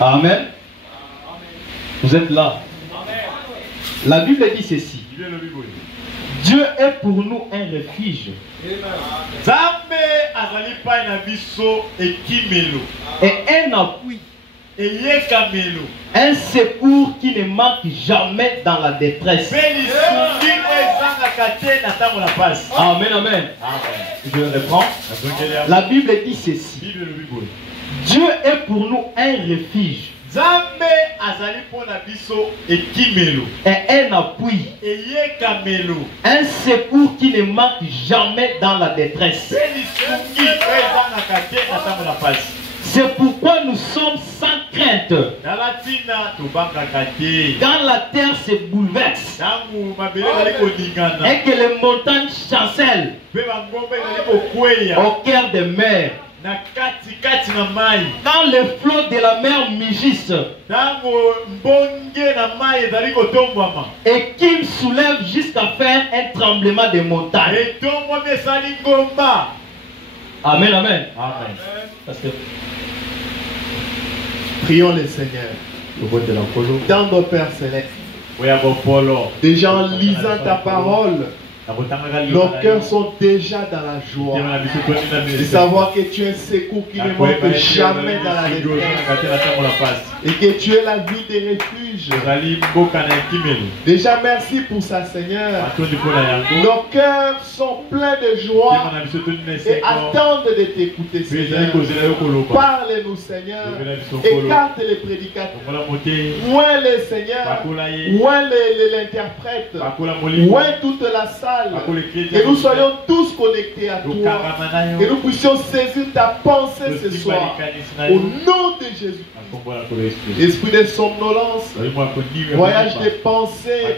Amen. Vous êtes là. La Bible dit ceci. Dieu est pour nous un refuge et un appui, un secours qui ne manque jamais dans la détresse. Amen, amen. Je reprends. La Bible dit ceci. Dieu est pour nous un refuge et un appui, un secours qui ne manque jamais dans la détresse. C'est pourquoi nous sommes sans crainte. Quand la terre se bouleverse et que les montagnes chancellent au cœur des mers, quand les flots de la mer mugissent et qu'ils soulèvent jusqu'à faire un tremblement de montagne. Amen, amen. Amen. Parce que prions le Seigneur. Dans nos Pères Célestes, déjà en lisant ta parole, nos cœurs sont déjà dans la joie de savoir que tu es un secours qui ne manque jamais dans la détresse et que tu es la vie des refuges. Déjà merci pour ça, Seigneur. Nos cœurs sont pleins de joie et attendent de t'écouter, Seigneur. Parle-nous, Seigneur. Écarte les prédicateurs. Loin les Seigneur. Loin l'interprète. Loin toute la salle. Que nous soyons tous connectés à toi. Que nous puissions saisir ta pensée ce soir. Au nom de Jésus. Esprit de somnolence, voyage des pensées,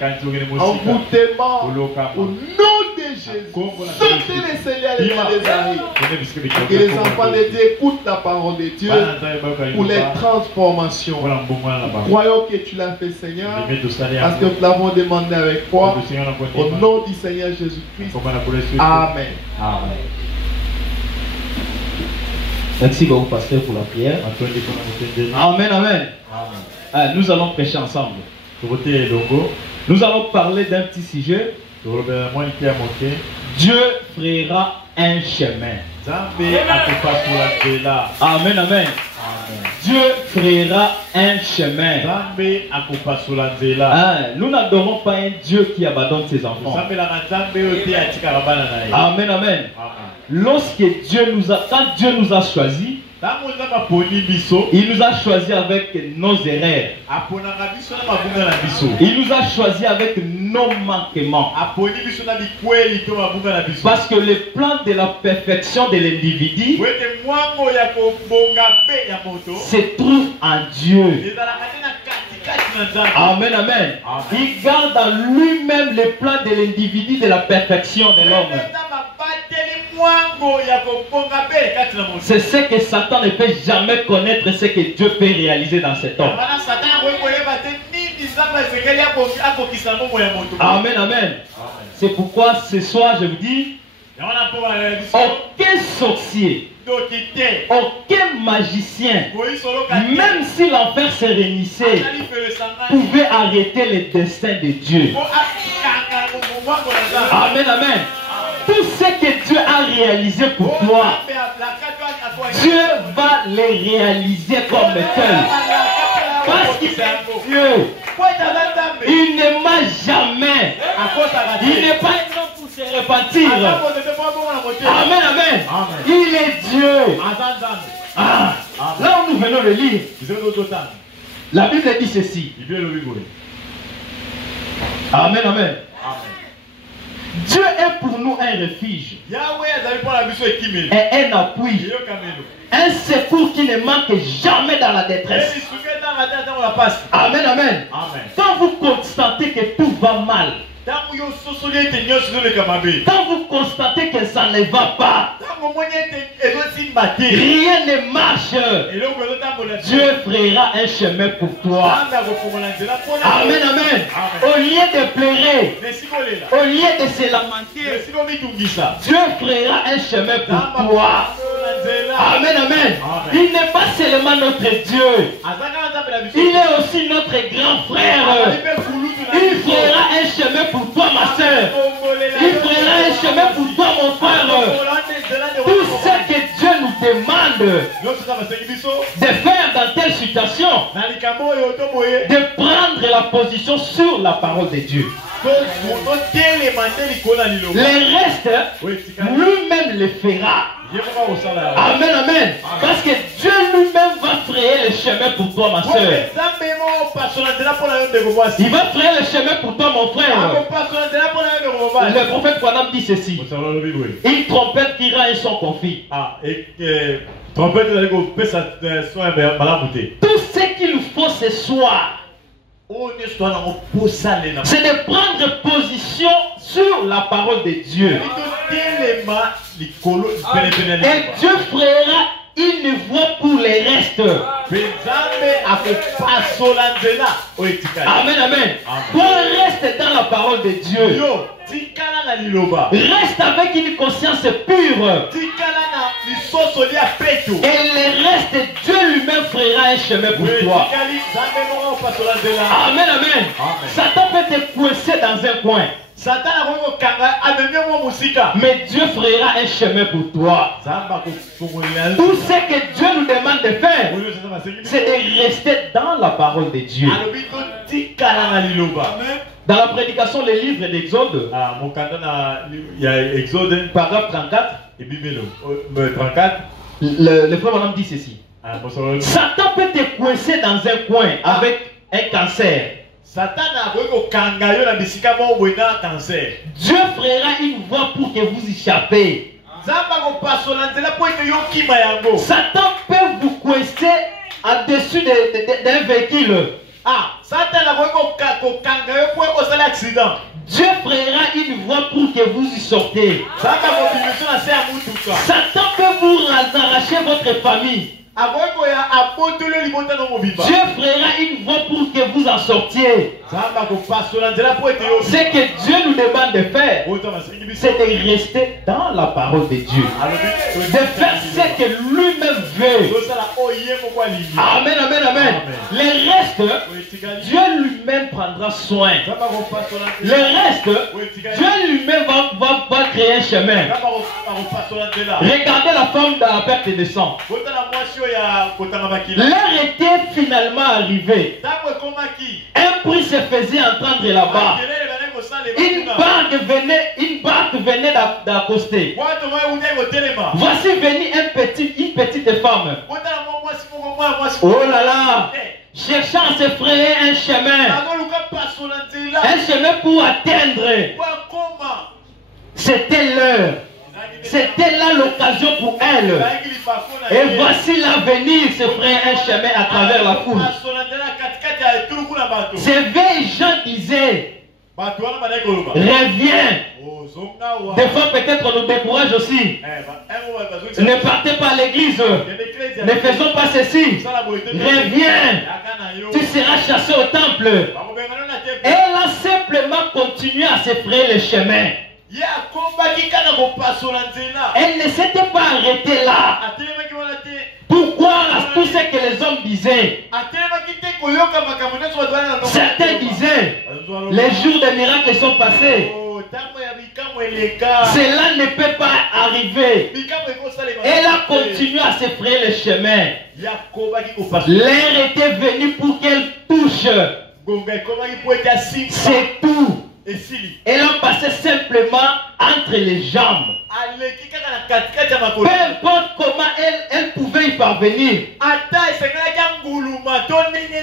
envoûtement, au nom de Jésus. Sautez les Seigneur les arrives. Que les enfants de Dieu écoutent la parole de Dieu pour les transformations. Croyons que tu l'as fait, Seigneur, parce que nous l'avons demandé avec foi. Au nom du Seigneur Jésus-Christ. Amen. Amen. Merci beaucoup, pasteur, pour la prière. Amen, amen. Nous allons prêcher ensemble. Nous allons parler d'un petit sujet. Dieu fera un chemin. Amen, amen. Dieu fera un chemin. Nous n'adorons pas un Dieu qui abandonne ses enfants. Amen, amen. Lorsque quand Dieu nous a choisis, il nous a choisis avec nos erreurs. Il nous a choisis avec nos manquements. Parce que le plan de la perfection de l'individu se trouve en Dieu. Amen, amen. Il garde en lui-même le plan de l'individu de la perfection de l'homme. C'est ce que Satan ne peut jamais connaître, ce que Dieu peut réaliser dans cet homme. Amen, amen. C'est pourquoi ce soir je vous dis, aucun sorcier, aucun magicien, même si l'enfer se réunissait, pouvait arrêter le destin de Dieu. Amen, amen. Tout ce que Dieu a réalisé pour toi, Dieu va les réaliser comme tel. Parce qu'il est Dieu. Il ne ment jamais. Il n'est pas un homme pour se repentir. Amen, amen. Il est Dieu. Là où nous venons de lire, la Bible dit ceci. Amen, amen. Dieu est pour nous un refuge et un appui, un secours qui ne manque jamais dans la détresse. Amen, amen. Quand vous constatez que tout va mal, Quand vous constatez que ça ne va pas, rien ne marche, Dieu fera un chemin pour toi. Amen, amen. Au lieu de pleurer, au lieu de se lamenter, Dieu fera un chemin pour toi. Amen, amen. Il n'est pas seulement notre Dieu, il est aussi notre grand frère. Il fera un chemin pour toi, ma soeur. Il fera un chemin pour toi, mon frère. Tout ce que Dieu nous demande de faire dans telle situation, de prendre la position sur la parole de Dieu. Le reste, lui-même le fera. Amen, amen. Parce que Dieu lui-même va frayer le chemin pour toi, ma soeur. Il va frayer le chemin pour toi, mon frère. Le prophète Branham dit ceci: une trompette ira un son confit. Tout ce qu'il nous faut ce soir, c'est de prendre position sur la parole de Dieu. Et Dieu fera une voie pour les restes. Amen, amen. Toi, reste dans la parole de Dieu. Reste avec une conscience pure. Et le reste, Dieu lui-même fera un chemin pour toi. Amen, amen. Satan peut te coincer dans un coin, mais Dieu fera un chemin pour toi. Tout ce que Dieu nous demande de faire, c'est de rester dans la parole de Dieu. Dans la prédication, le livre d'Exode, paragraphe 34, le frère Madame dit ceci: Satan peut te coincer dans un coin avec un cancer. Dieu fera une voie pour que vous échappez. Satan peut vous coincer au-dessus d'un véhicule. Dieu fera une voie pour que vous y sortez. Satan peut vous arracher votre famille. Dieu fera une voie pour que vous en sortiez. Ce que Dieu nous demande de faire, c'est de rester dans la parole de Dieu, de faire ce que lui-même veut. Amen, amen, amen. Le reste, Dieu lui-même prendra soin. Le reste, Dieu lui-même va créer un chemin. Regardez la femme de la perte de sang. L'heure était finalement arrivée. Un bruit se faisait entendre là-bas. Une barque venait d'accoster. Voici venue une petite femme. Oh là là, cherchant à se frayer un chemin pour atteindre. C'était l'heure. C'était là l'occasion pour elle. Et voici l'avenir se ferait un chemin à travers la foule. Ces vieilles gens disaient: reviens. Des fois peut-être on nous décourage aussi. Ne partez pas à l'église. Ne faisons pas ceci. Reviens. Tu seras chassé au temple. Elle a simplement continué à se frayer le chemin. Elle ne s'était pas arrêtée là. Pourquoi tout ce que les hommes disaient? Certains disaient: les jours des miracles sont passés. Cela ne peut pas arriver. Elle a continué à se frayer le chemin. L'heure était venue pour qu'elle touche. C'est tout. Elle a passé simplement entre les jambes. Peu importe comment elle pouvait y parvenir,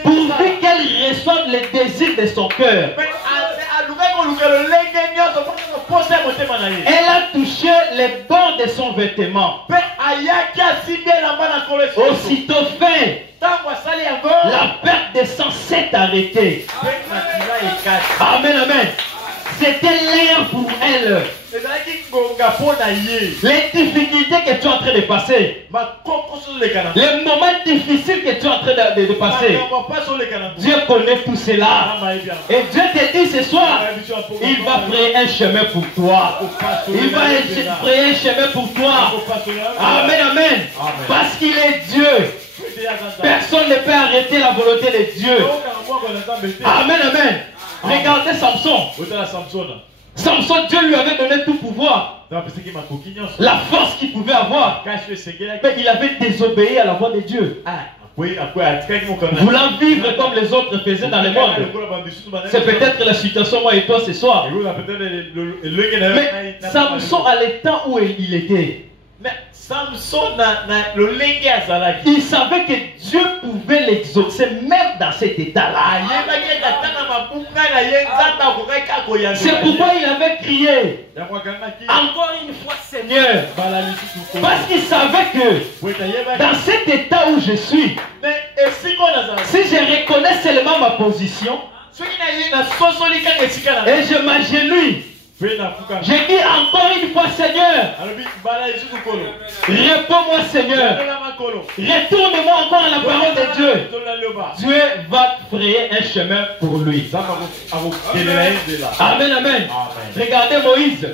pourvu qu'elle reçoive le désir de son cœur. Elle a touché les bords de son vêtement. Aussitôt fait, la perte de sang s'est arrêtée. Amen, amen. c'était l'air pour elle. Les difficultés que tu es en train de passer, les moments difficiles que tu es en train de passer, Dieu connaît tout cela. Et Dieu te dit ce soir, il va frayer un chemin pour toi. Il va frayer un chemin pour toi. Amen, amen. Parce qu'il est Dieu. Personne ne peut arrêter la volonté de Dieu. Amen, amen. Regardez Samson. Samson, Dieu lui avait donné tout pouvoir. La force qu'il pouvait avoir. Mais il avait désobéi à la voix de Dieu. Voulant vivre comme les autres faisaient dans le monde. C'est peut-être la situation moi et toi ce soir. Mais Samson, à l'état où il était, il savait que Dieu pouvait l'exaucer même dans cet état-là. C'est pourquoi il avait crié encore une fois Seigneur. Parce qu'il savait que dans cet état où je suis, si je reconnais seulement ma position et je m'agenouille, je dis encore une fois Seigneur, réponds-moi Seigneur, retourne-moi encore à la parole de Dieu. Dieu va frayer un chemin pour lui. Amen, amen. Regardez Moïse.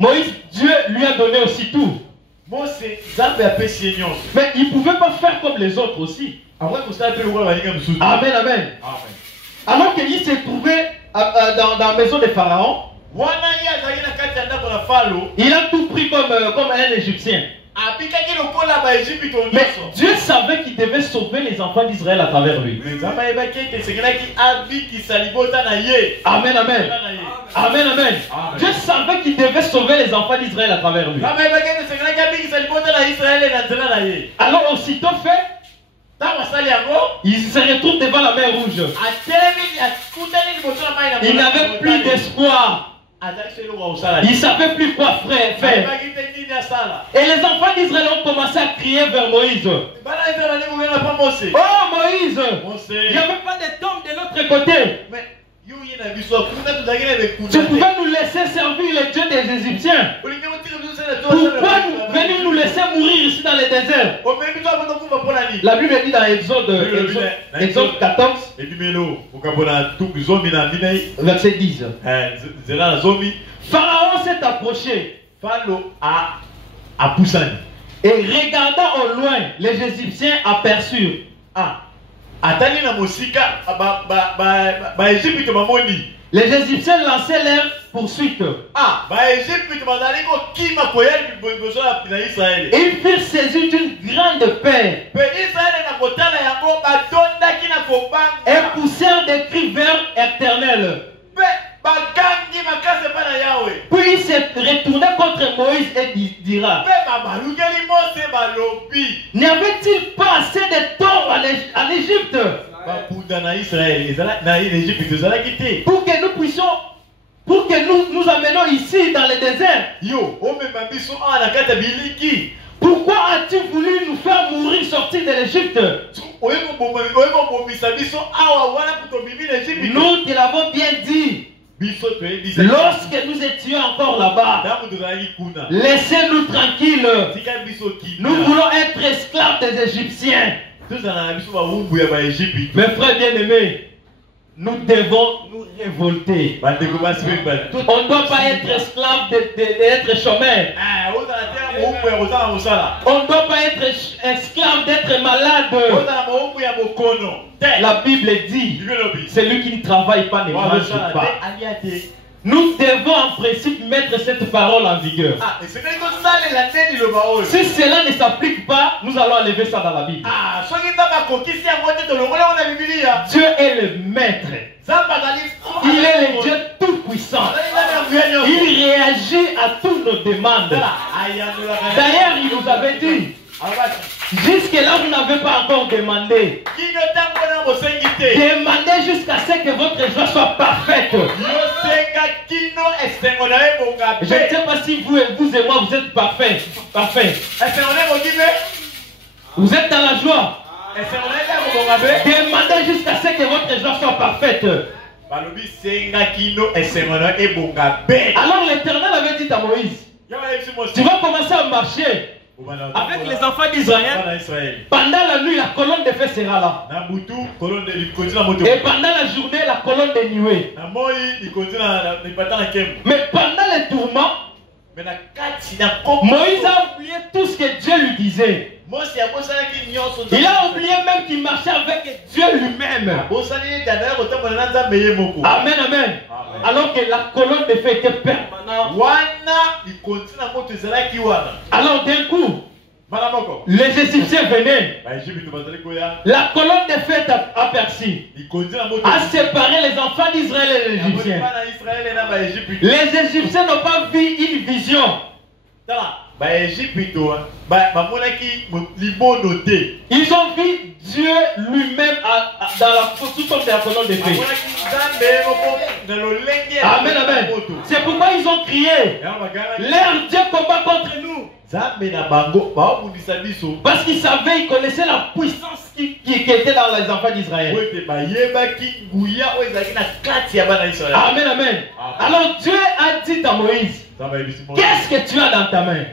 Moïse, Dieu lui a donné aussi tout. Mais il ne pouvait pas faire comme les autres aussi. Amen, amen. Alors qu'il se trouvait dans la maison de Pharaon, il a tout pris comme un Égyptien. Mais Dieu savait qu'il devait sauver les enfants d'Israël à travers lui. Amen, amen. Amen, amen. Dieu savait qu'il devait sauver les enfants d'Israël à travers lui. Alors aussitôt fait, il se retrouve devant la mer Rouge. Il n'avait plus d'espoir. Il ne savait plus quoi faire. Et les enfants d'Israël ont commencé à crier vers Moïse. Oh Moïse, il n'y avait pas de tombe de l'autre côté. Tu pouvais nous laisser servir les dieux des Égyptiens. Pourquoi venir nous laisser mourir ici dans le désert? La Bible dit dans Exode 14, verset 10. Pharaon s'est approché et regardant au loin, les Égyptiens aperçurent. Les Égyptiens lançaient leur poursuite. Ils furent saisis d'une grande peur et poussèrent des cris vers éternel. Puis il s'est retourné contre Moïse et dira: n'y avait-il pas assez de tombes en Égypte pour que nous puissions, pour que nous amenions ici dans le désert? Pourquoi as-tu voulu nous faire mourir sortir de l'Égypte? Nous te l'avons bien dit lorsque nous étions encore là-bas. Laissez-nous tranquilles. Nous voulons être esclaves des Égyptiens. Mes frères bien-aimés, nous devons nous révolter. On ne doit pas être esclave d'être chômeur. On ne doit pas être esclave d'être malade. La Bible dit, celui qui ne travaille pas ne mange pas. Nous devons en principe mettre cette parole en vigueur. Si cela ne s'applique pas, nous allons enlever ça dans la Bible. Dieu est le maître. Il est le Dieu tout-puissant. Il réagit à toutes nos demandes. D'ailleurs, il nous avait dit, jusque-là, vous n'avez pas encore demandé. Demandez jusqu'à ce que votre joie soit parfaite. Je ne sais pas si vous et moi, vous êtes parfaits. Vous êtes dans la joie. Demandez jusqu'à ce que votre joie soit parfaite. Alors l'Éternel avait dit à Moïse, tu vas commencer à marcher avec les enfants d'Israël. Pendant la nuit, la colonne de feu sera là. Et pendant la journée, la colonne de nuée. Mais pendant les tourments, Moïse a oublié tout ce que Dieu lui disait. Il a oublié même qu'il marchait avec Dieu lui-même. Amen, amen. Alors que la colonne de feu était permanente. Alors d'un coup, les Égyptiens venaient. La colonne de feu aperçue a séparé les enfants d'Israël et les Égyptiens. Les Égyptiens n'ont pas vu une vision. Ils ont vu Dieu lui-même dans la sous forme de la colonne de feu. Amen, amen. C'est pourquoi ils ont crié, leur Dieu combat contre nous. Parce qu'ils savaient, ils connaissaient la puissance qui était dans les enfants d'Israël. Amen, amen. Alors Dieu a dit à Moïse, qu'est-ce que tu as dans ta main?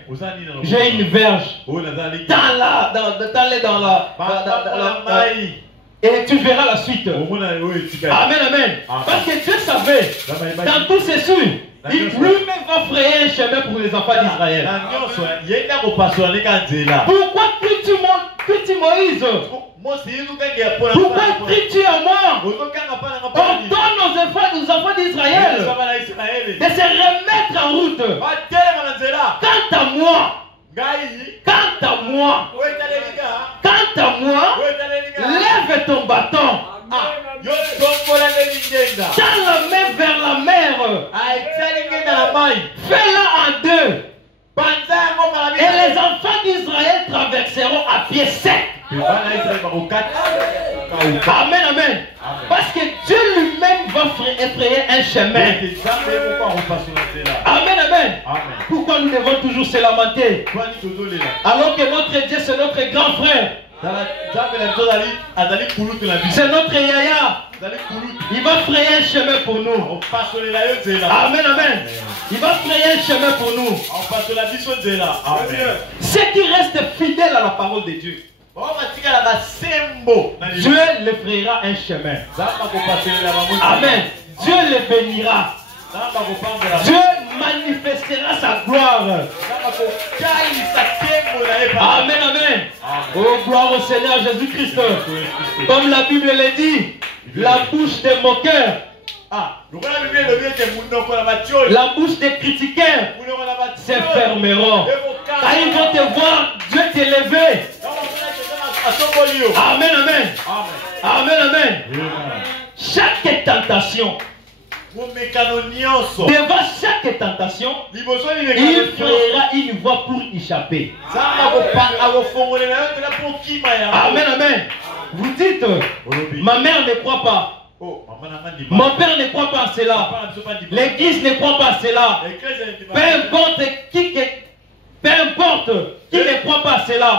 J'ai une verge. Tends-les dans la et tu verras la suite. Amen, amen. Parce que Dieu savait, dans tous ses cieux, lui-même va frayer un chemin pour les enfants d'Israël. Pourquoi cries-tu Moïse? Pourquoi cries-tu à moi? Ordonne aux enfants d'Israël de se remettre en route. Quant à moi, lève ton bâton. Tends la main vers la mer. Fais-la en deux. Et les enfants d'Israël traverseront à pied sec. Amen, amen. Parce que Dieu lui-même va effrayer un chemin. Amen, amen. Pourquoi nous devons toujours se lamenter alors que notre Dieu c'est notre grand frère? C'est notre Yaya. Il va frayer un chemin pour nous. Amen, amen. Il va frayer un chemin pour nous. Ceux qui restent fidèles à la parole de Dieu, Dieu les frayera un chemin. Amen. Dieu les bénira. Dieu manifestera sa gloire. Amen, amen. Oh, gloire au Seigneur Jésus-Christ. Comme la Bible le dit, la bouche des moqueurs, la bouche des critiqueurs se fermeront. Quand ils vont te voir, Dieu t'élever. Amen, amen. Amen, amen. Chaque tentation, devant chaque tentation, il fera une voie pour échapper. Amen, amen. Vous dites, ma mère ne croit pas. Mon père ne croit pas à cela. L'église ne croit pas à cela. Peu importe qui ne croit pas à cela.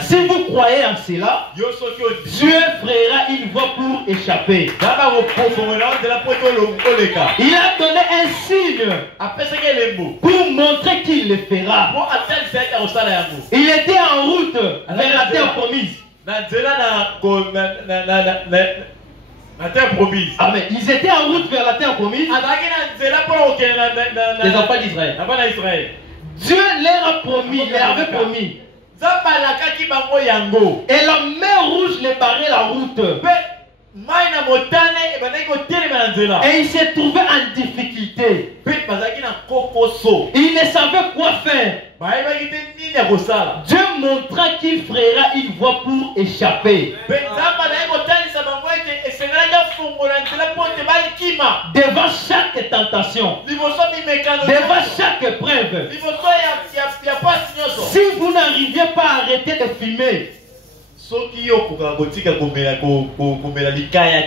Si vous croyez en cela, Dieu fera une voie pour échapper. Il a donné un signe pour montrer qu'il le fera. Il était en route vers la terre promise. Amen. Ils étaient en route vers la terre promise. Les enfants d'Israël. Dieu leur a promis, leur avait promis. Et la mer rouge les barrait la route. Et ils se trouvaient en difficulté. Ils ne savaient quoi faire. Dieu montra qu'il fera une voie pour échapper. Devant chaque tentation, devant chaque épreuve, si vous n'arriviez pas à arrêter de fumer,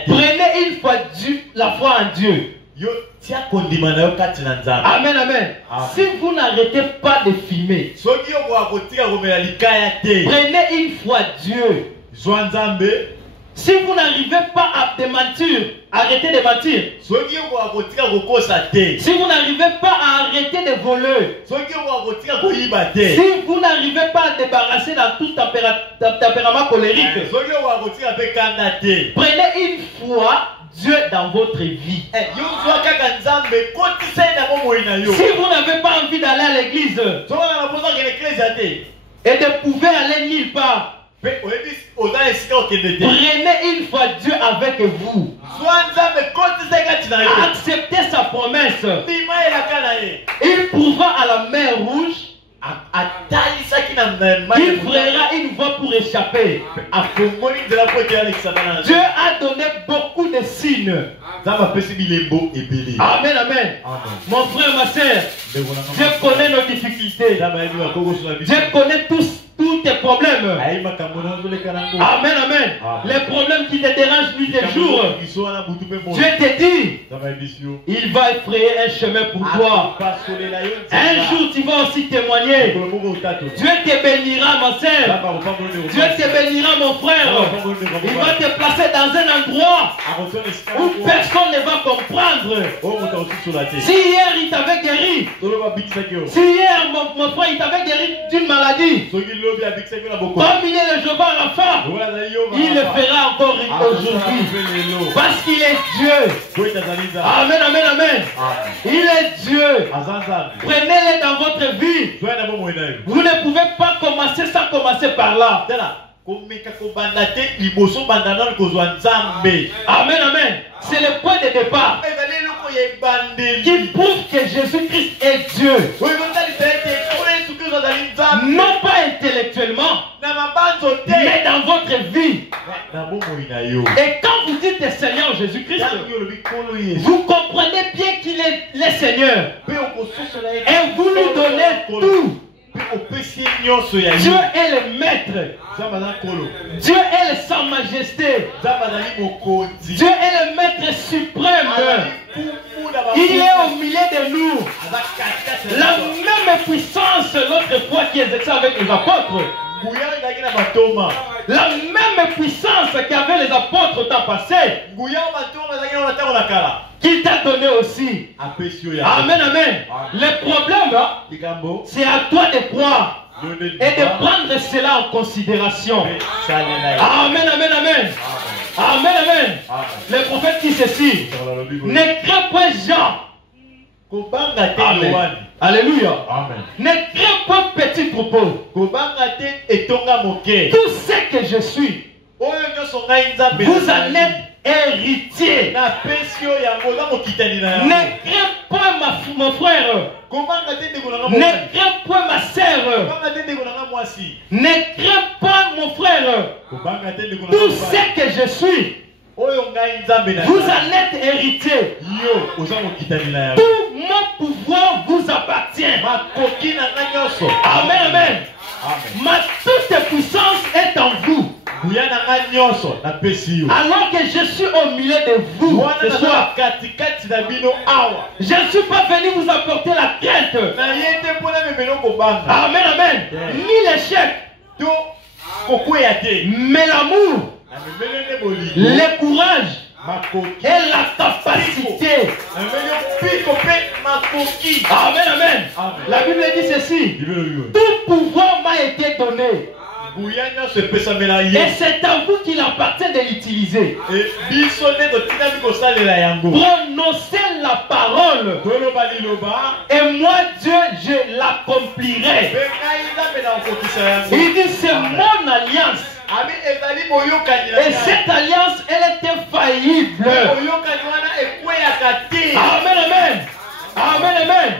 prenez une fois la foi en Dieu. Amen, amen. Si vous n'arrêtez pas de fumer, prenez une fois Dieu. Si vous n'arrivez pas à démentir, arrêtez de mentir. Si vous n'arrivez pas à arrêter de voler, si vous n'arrivez pas à débarrasser dans tout tempérament colérique, prenez une fois Dieu dans votre vie. Si vous n'avez pas envie d'aller à l'église et de pouvoir aller nulle part, prenez une fois Dieu avec vous. Acceptez sa promesse. Il pourra à la mer Rouge. Il fera une voie pour échapper. Dieu a donné beaucoup de signes. Amen, amen. Mon frère, ma soeur, Dieu connaît nos difficultés. Dieu connaît tous tes problèmes. Amen, amen. Les problèmes qui te dérangent nuit et jour. Dieu te dit, il va effrayer un chemin pour toi. Un jour tu vas aussi témoigner. Dieu te bénira, ma soeur. Dieu te bénira, mon frère. Il va te placer dans un endroit où personne ne va comprendre. Si hier il t'avait guéri, si hier mon frère il t'avait guéri d'une maladie, parmi les Jéhovah Rapha, il le fera encore aujourd'hui. Parce qu'il est Dieu. Amen, amen, amen. Il est Dieu. Prenez-le dans votre vie. Vous ne pouvez pas commencer sans commencer par là. Amen, amen. C'est le point de départ qui prouve que Jésus-Christ est Dieu. Non pas intellectuellement, mais dans votre vie. Et quand vous dites Seigneur Jésus-Christ, vous comprenez bien qu'il est le Seigneur. Et vous lui donnez tout. Dieu est le maître. Dieu est sa majesté. Dieu est le maître suprême. Il est au milieu de nous. La même puissance l'autre fois qui exerçait avec les apôtres. La même puissance qu'avaient les apôtres au temps passé, qu'il t'a donné aussi. Amen, amen. Le problème, c'est à toi de croire et de prendre cela en considération. Amen, amen, amen. Amen, amen. Le prophète dit ceci: ne crains pas Jean. Amen. Alléluia. Amen. Ne crains pas petit troupeau. Tout ce que je suis, vous en êtes héritier. Ne crains pas mon frère. Ne crains pas ma sœur. Ne crains pas mon frère. Tout ce que je suis, vous en êtes héritier. Tout mon pouvoir vous appartient. Amen, amen. Ma toute puissance est en vous. Alors que je suis au milieu de vous ce soir, je ne suis pas venu vous apporter la crainte. Amen, amen. Ni l'échec, mais l'amour, le courage et la capacité. Amen, amen. La Bible dit ceci: tout pouvoir m'a été donné. Et c'est à vous qu'il appartient de l'utiliser. Prononcez la parole. Et moi, Dieu, je l'accomplirai. Il dit: c'est mon alliance. Et cette alliance, elle est infaillible. Amen, amen. Amen, amen.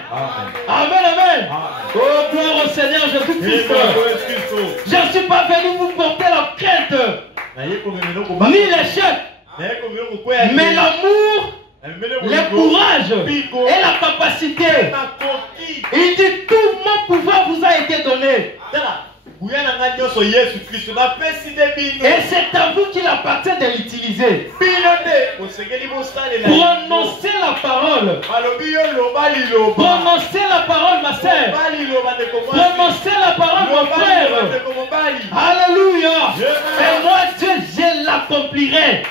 Amen, amen. Oh, gloire au Seigneur Jésus-Christ. Je ne suis pas venu vous porter la crainte, ni l'échec, mais l'amour, le courage et la capacité. Il dit: tout mon pouvoir vous a été donné. Et c'est à vous qu'il appartient de l'utiliser. Prononcez la parole. Prononcez la parole, ma sœur. Prononcez la parole, mon frère. Alléluia. Et moi, Dieu, je l'accomplirai. l'accomplirai.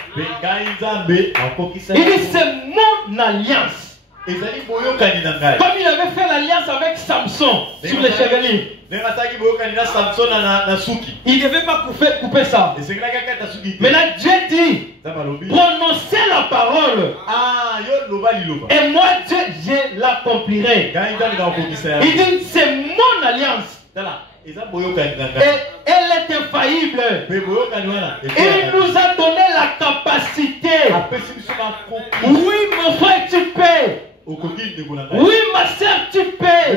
Il dit c'est mon alliance. Comme il avait fait l'alliance avec Samson sur les chevelures. Il ne devait pas couper ça. Maintenant Dieu dit, prononcez la parole. Et moi Dieu, je l'accomplirai. Il dit, c'est mon alliance. Et elle est infaillible. Il nous a donné la capacité. Oui, mon frère, tu peux. Oui, ma soeur, tu peux.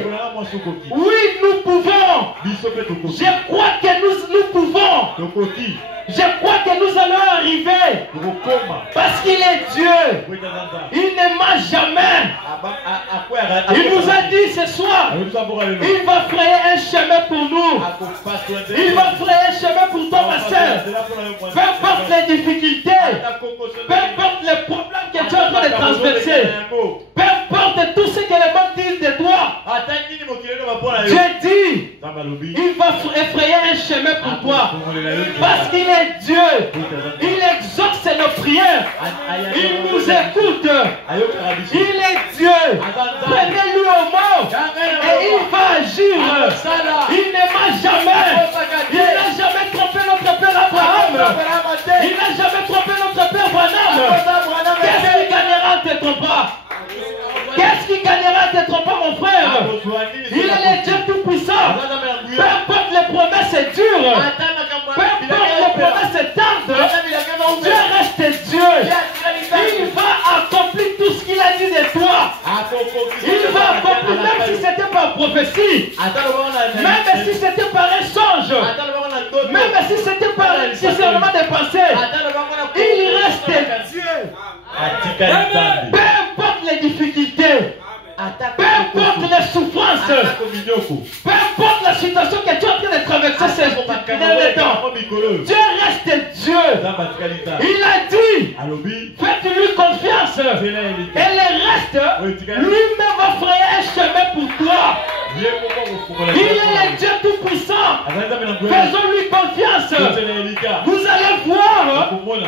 Oui, nous pouvons. Je crois que nous pouvons. Je crois que nous allons arriver. Parce qu'il est Dieu. Il ne ment jamais. Il nous a dit ce soir, il va frayer un chemin pour nous. Il va frayer un chemin pour toi, ma soeur. Peu importe les difficultés, peu importe les problèmes que tu es en train de transverser, peu importe tout ce que les gens disent de toi, Dieu dit, il va effrayer un chemin pour toi. Parce qu'il est Dieu. Il exauce nos prières. Il nous écoute. Il est Dieu. Prenez-lui au mot et il va agir. Il ne ment jamais. Il n'a jamais trompé notre père Abraham. Il n'a jamais trompé notre père Branham. Qu'est-ce qui gagnera en te trompant? Qu'est-ce qui gagnera en te trompant, mon frère? Il est le Dieu tout-puissant. Peu importe les promesses dures, peu importe les promesses tardes, Dieu reste Dieu. Il va accomplir tout ce qu'il a dit de toi. Il va accomplir, même si c'était par prophétie, même si c'était par un songe, même si c'était par un discernement des pensées, il reste Dieu. Peu importe les difficultés, peu importe les souffrances, peu importe la situation que tu es en train de traverser ces derniers temps, Dieu reste Dieu. Il a dit, faites-lui confiance et le reste, lui-même va frayer un chemin pour toi. Il est le Dieu tout-puissant. Faisons-lui confiance. Vous allez voir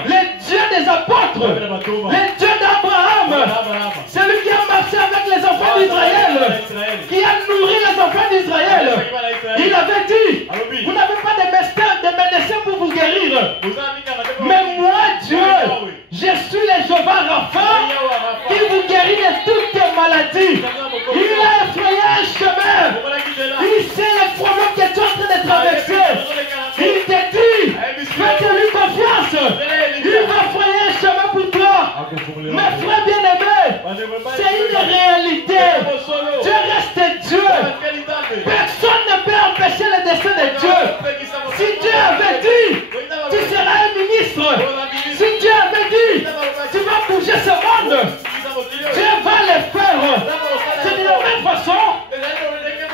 le Dieu des apôtres, le Dieu d'Abraham, celui qui a marché avec les enfants d'Israël, qui a nourri les enfants d'Israël. Il avait dit, vous n'avez pas de médecin pour vous guérir, mais moi Dieu, je suis le Jéhovah Rapha qui vous guérit de toutes les maladies. Il a effrayé un chemin. Il sait les problèmes que tu es en train de traverser. Il te dit, faites-lui confiance. Il va frayer un chemin pour toi. Mes frères bien-aimés, c'est une réalité. Dieu reste Dieu. Personne ne peut empêcher le dessein de Dieu. Si Dieu avait dit, tu seras un ministre. Si Dieu avait dit, tu vas bouger ce monde, Dieu va le faire. C'est de la même façon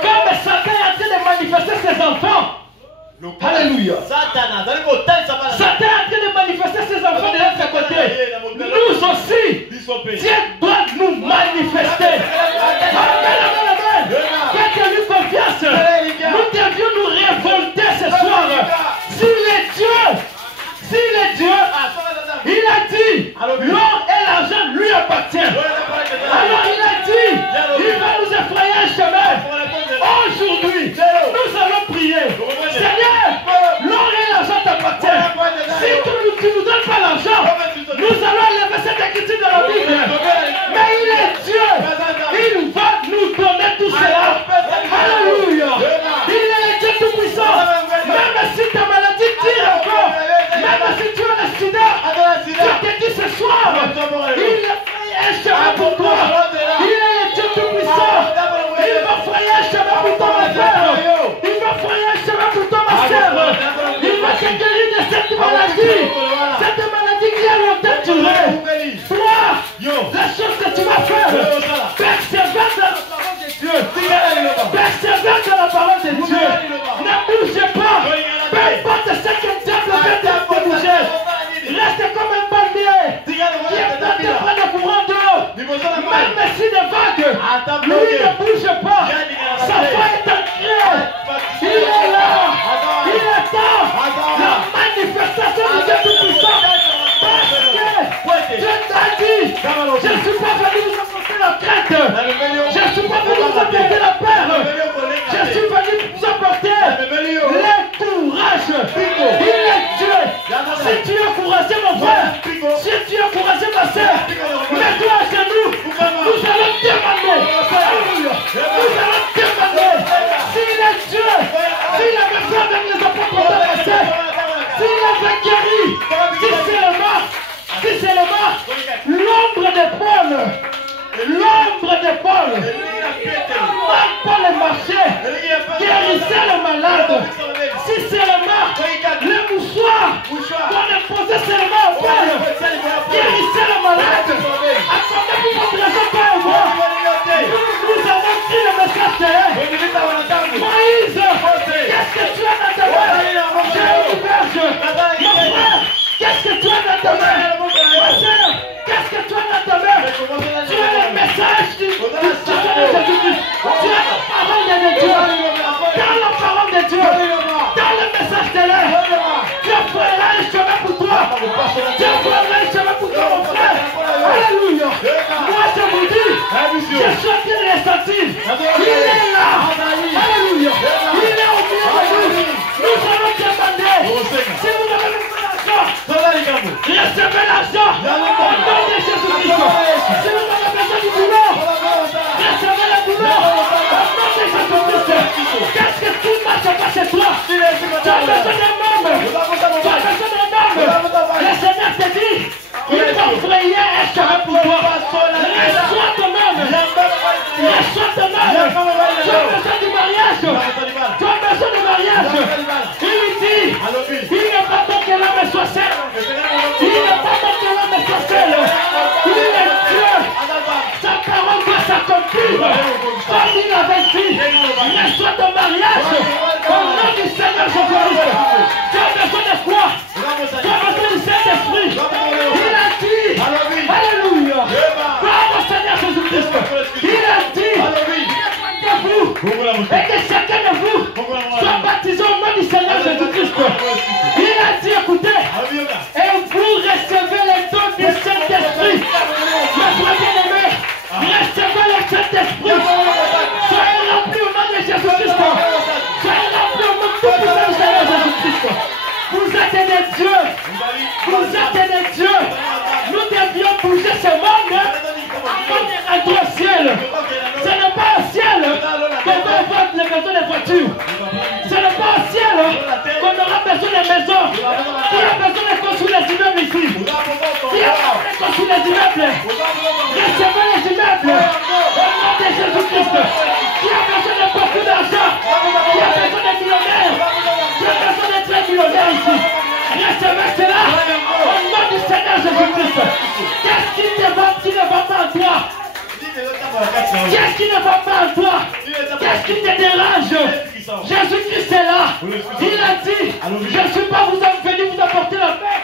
comme Satan est en train de manifester ses enfants. Alléluia. Satan est en train de manifester ses enfants de l'autre côté. Nous aussi, Dieu doit nous manifester. Amen, amen, amen. Faites-lui confiance. Nous devions nous révolter ce soir. S'il est Dieu, il a dit, l'or et l'argent lui appartient. Alors il a dit, il va nous effrayer un chemin. Aujourd'hui, nous allons prier. Seigneur, l'or et l'argent t'appartiennent. Si tu ne nous donnes pas l'argent, nous allons enlever cette écriture de la Bible. Mais il est Dieu. Il va nous donner tout cela. Alléluia. Il est le Dieu tout-puissant. Même si ta maladie tire encore, même si tu as le sida, je te dis ce soir, il est un chemin pour toi. Il est le Dieu tout-puissant. Il va frayer un chemin pour toi, ma frère. Il va frayer un chemin pour toi, ma soeur. Il va te guérir de cette maladie. Cette maladie qui a longtemps duré. Toi, la chose que tu vas faire, persévère dans la parole de Dieu. Persévère dans la parole de Dieu. Ne bougez pas. Peu importe ce que le diable vient de bouger. Reste comme un bandit. Si tu es encouragé, ma soeur, mets-toi à genoux. Nous allons demander. Alléluia. Nous allons demander. S'il est Dieu, s'il a besoin avec les apôtres de ma soeur, s'il avait guéri, si c'est le mort, si c'est le mort, l'ombre de Paul, Paul marchait, guérissait le malade. Si c'est le mort, le mouchoir qu'on a posé seulement au Paul, guérissait le malade. Attendez pour votre raison, pas au moi. Nous avons pris le message de Moïse, qu'est-ce que tu as dans ta main? J'ai une berge. Mon frère, qu'est-ce que tu as dans ta main? Ma soeur, qu'est-ce que tu as dans ta main? Tu as le message du Seigneur Jésus-Christ. Tu as la parole de Dieu. Dans la parole de Dieu. Dans le message de l'air. Dieu fera un chemin pour toi. Dieu fera un chemin pour toi, mon frère. Alléluia. Moi, je vous dis, je suis en train de le sentir. Il est là. Alléluia. Il est au milieu de nous. Nous allons demander. Si vous avez besoin d'argent, recevez l'argent. Au nom de Jésus-Christ. Si vous avez besoin du boulot, recevez le boulot. Au nom de Jésus-Christ. Qu'est-ce que tout ne marche pas chez toi? Tu as besoin d'un homme. Tu as besoin d'un homme. Le Seigneur te dit, il va frayer un chemin pour toi. Reçois ton homme. Reçois ton homme. Tu as besoin du mariage. Tu as besoin du mariage. Il dit, il n'est pas bon que l'homme soit seul. Il n'est pas bon que l'homme soit seul. Il est Dieu. Sa parole doit s'accomplir. Comme il avait dit, reçois ton mariage. Au nom du Seigneur Jésus-Christ. Tu as besoin de quoi? Tu as besoin du Saint-Esprit. Il a dit, alléluia. Gloire au Seigneur Jésus-Christ. Il a dit, vous et que chacun de vous soit baptisé au nom du Seigneur Jésus-Christ. Il a dit, écoutez, et vous recevez les dons du Saint-Esprit. Ma frère bien-aimé, recevez le Saint-Esprit. Soyez remplis au nom de Jésus-Christ. Soyez remplis au nom de tout-puissant du Seigneur Jésus-Christ. Vous êtes des dieux. Vous êtes des dieux. Nous devions bouger ce monde avant de rentrer au ciel. Ce n'est pas au ciel qu'on va avoir les maisons de voitures. Ce n'est pas au ciel qu'on aura besoin de maisons. Qui a besoin de construire les immeubles ici? Qui a besoin de construire les immeubles? Recevez les immeubles au nom de Jésus-Christ. Qui a besoin de beaucoup d'argent? Qui a besoin de millionnaires? Qui a besoin de très millionnaires ici? Recevez cela au nom du Seigneur Jésus-Christ. Qu'est-ce qui ne va pas en toi? Qu'est-ce qui ne va pas en toi? Qu'est-ce qui te dérange? Jésus-Christ est là. Il a dit, je ne suis pas venu vous apporter la paix,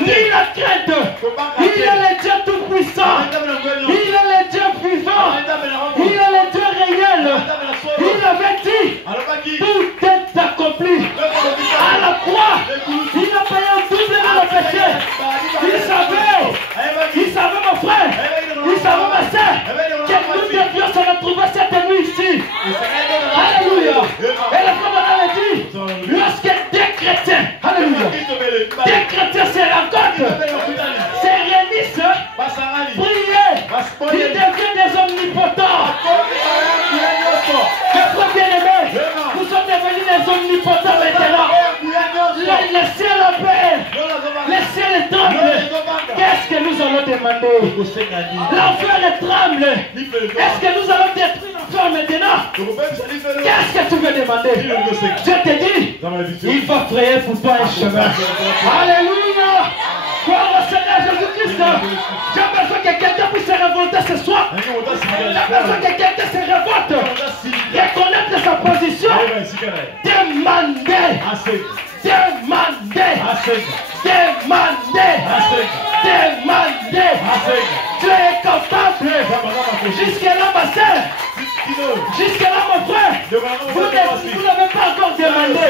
ni la crainte. Il est le Dieu tout-puissant. Il est le Dieu vivant. Il est le Dieu réel. Il avait dit, tout est accompli. À la croix, il a payé un double de nos péchés. Il savait mon frère, il savait ma soeur, que nous devions se retrouver cette nuit ici. Alléluia. Et le frère avait dit, lorsque des chrétiens, alléluia, des chrétiens se rencontrent, se réunissent, prier, ils deviennent des omnipotents. Mes frères bien-aimés, nous sommes devenus des omnipotents maintenant. Le ciel appelle, le ciel tremble. Qu'est-ce que nous allons demander? L'enfer tremble. Est-ce que nous allons détruire l'enfer maintenant? Qu'est-ce que tu veux demander? Je te dis, il va frayer pour toi un chemin. Alléluia. Gloire au Seigneur Jésus-Christ. J'ai besoin que quelqu'un puisse se révolter ce soir. J'ai besoin que quelqu'un se révolte. Reconnaître sa position. Demander. Tu es capable. Jusque-là, ma soeur. Jusque-là, mon frère. Vous n'avez pas encore demandé.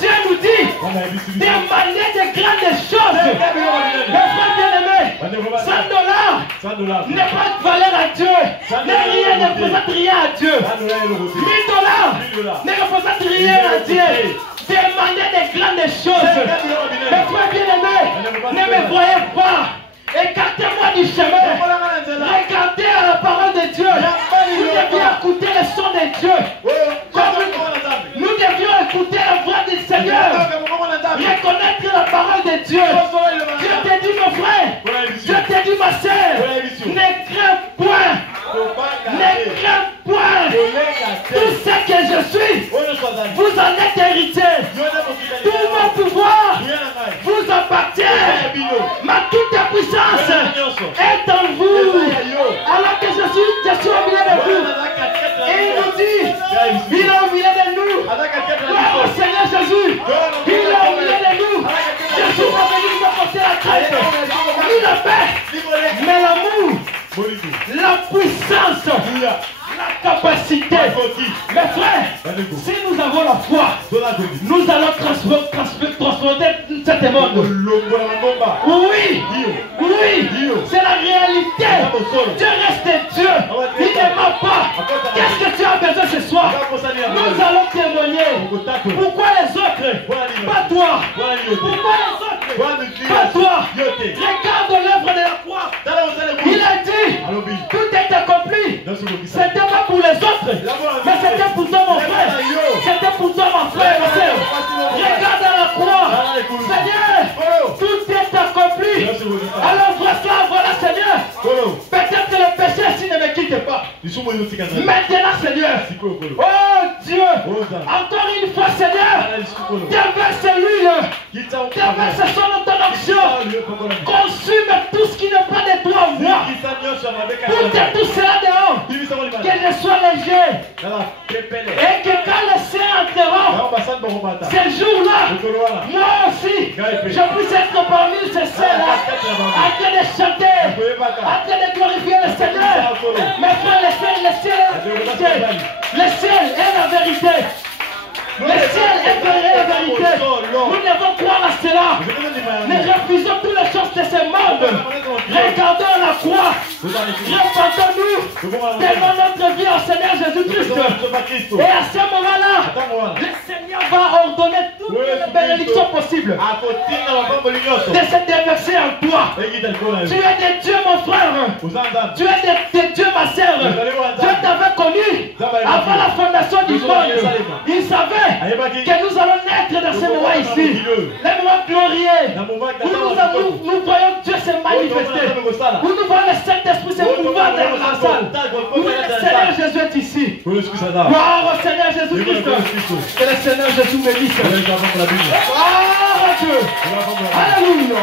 Dieu nous dit, demandez de grandes choses. Mes frères bien-aimés, $100 n'est pas de valeur à Dieu. Rien ne représente rien à Dieu. $1000 ne représente rien à Dieu. Demandez des grandes choses. Mes frères bien-aimés, ne me voyez pas. Écartez-moi du chemin. Regardez à la parole de Dieu. Vous deviez écouter le son de Dieu. Nous devions écouter la voix du Seigneur. Reconnaître la parole de Dieu. Dieu te dit, mon frère. Dieu te dit, ma soeur. Ne crains point. Ne crains point. Tout ce que je suis, vous en êtes héritiers. Tout mon pouvoir vous appartient. Ma toute puissance est en vous. Alors que je suis au milieu de vous. Et il nous dit, il est au milieu de nous. Gloire au Seigneur Jésus. Il est au milieu de nous. Je suis pas venu nous apporter la crête, ni la paix, mais l'amour, la puissance, la capacité. Mes frères, si nous avons la foi, nous allons transformer cette monde. Oui, oui, c'est la réalité. Dieu reste Dieu. Il ne ment pas. Qu'est-ce que tu as besoin ce soir? Nous allons témoigner. Pourquoi les autres? Pas toi. Pourquoi les autres? Pas toi. Regarde l'œuvre de la croix. Il a dit, tout est accompli. C'était pas pour les autres, mais c'était pour toi mon frère. C'était pour toi mon frère, ma soeur. Regarde à la croix. Seigneur, tout est accompli. Alors voilà Seigneur. Peut-être que le péché s'il ne me quitte pas. Maintenant Seigneur. Oh Dieu. Encore une fois Seigneur. Déverse l'huile. Déverse son onction. Consume tout ce qui n'est pas de toi en moi. Pour tout cela dehors. Que je sois léger. Et que quand le ciel entrera, ce jour-là, moi aussi, je puisse être parmi ces saints-là, en train de chanter, en train de glorifier le Seigneur. Mes frères, le ciel est la vérité. Le ciel est la vérité. Nous devons croire à cela. Ne refusons toutes les choses de ce monde. Regardons la croix. Repentons-nous. Donnons notre vie au Seigneur Jésus-Christ. Et à ce moment-là, le Seigneur va ordonner toutes les bénédictions possibles de se déverser en toi. Tu es de Dieu, mon frère. Tu es de Dieu, ma sœur. Dieu t'avait connu avant la fondation du monde. Il savait que nous allons naître dans ce moment ici. Le moment glorieux. Où nous voyons Dieu se manifester. Où nous voyons le Saint-Esprit se mouvoir dans la salle. Où le Seigneur Jésus est ici. Gloire au Seigneur Jésus-Christ. Que le Seigneur Jésus bénisse. Gloire à Dieu. Alléluia.